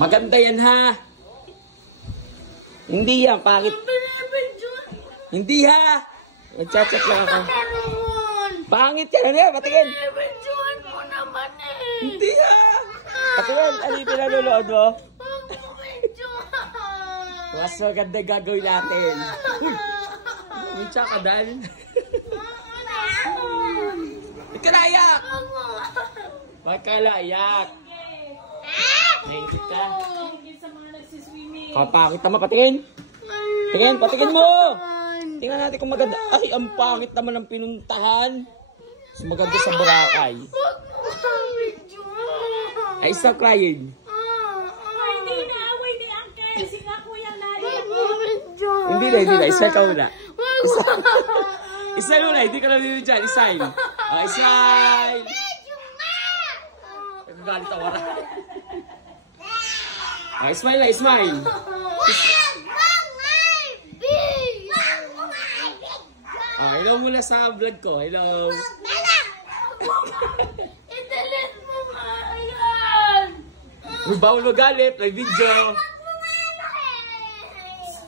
Maganda yan ha. Hindi yan, pangit. Hindi ha. Nagchat-chat lang ako. Pangit yan, ano yan? Patingin. Mo naman eh. Hindi ha. Patingin, ano yung pinanonood mo? Mas maganda gagawin natin. May tsaka dahil. Hindi ka naiyak. Bakit ka naiyak? Naisip ka. Kapangit naman, patingin. Patingin mo. Tingnan natin kung maganda. Ay, ang pangit naman ang pinuntahan. Mas maganda sa Boracay. Ay, stop crying. Hindi na. Isa ka muna. Isa muna. Hindi ka nalilid dyan. Isa'y. Isa'y. Nagagalit ang wala. Smile na. Smile. Hello muna sa vlog ko. Hello. I-delete mo nga yan. Bawal magalit. May video.